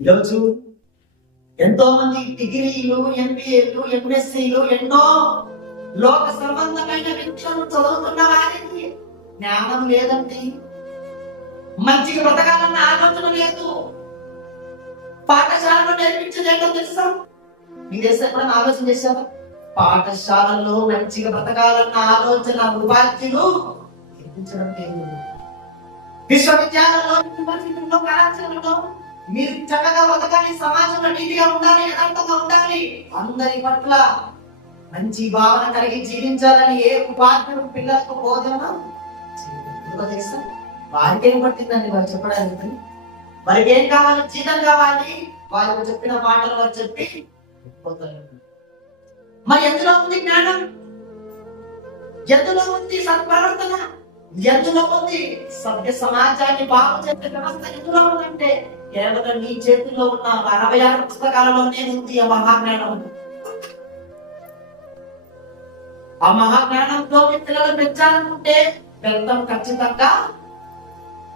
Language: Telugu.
ఈరోజు ఎంతో మంది డిగ్రీలు ఎంబీఏలు ఎంఎస్సీలు ఎన్నో లోక సంబంధమైన విద్యను చదువుతున్న వారికి జ్ఞానం లేదండి. మంచిగా బ్రతకాలన్న ఆలోచన లేదు. పాఠశాలలో నేర్పించలేదో తెలుసా? మీరు ఎప్పుడైనా ఆలోచన చేశారా పాఠశాలలో మంచిగా బ్రతకాలన్న ఆలోచన ఉపాధ్యులు నేర్పించడం లేదు. విశ్వవిద్యాలయంలో కళాశాలలో మీరు చక్కగా బతకాలి సమాజంలో నీతిగా ఉండాలి యథార్థంగా ఉండాలి. అందరి పట్ల మంచి భావన కలిగి జీవించాలని ఏ ఉపాధ్యుడు పిల్లలకు బోధన? తెలుసా వారికి ఏం పట్టిందండి వారు చెప్పడానికి? వారికి ఏం కావాలి? జీతం కావాలి. వారు చెప్పిన మాటలు వారు చెప్పి మరి ఎందులో ఉంది జ్ఞానం? ఎందులో ఉంది సత్ప్రవర్తన ఎందులో ఉంది సభ్య సమాజాన్ని బాగు చేసే వ్యవస్థ ఎందులో ఉందంటే కేవలం నీ చేతిలో ఉన్న అరవై ఆరు పుస్తకాలలోనే ఉంది ఆ మహాజ్ఞానం. ఆ మహాజ్ఞానంతో మీ పిల్లలు పెంచాలనుకుంటే పెద్ద ఖచ్చితంగా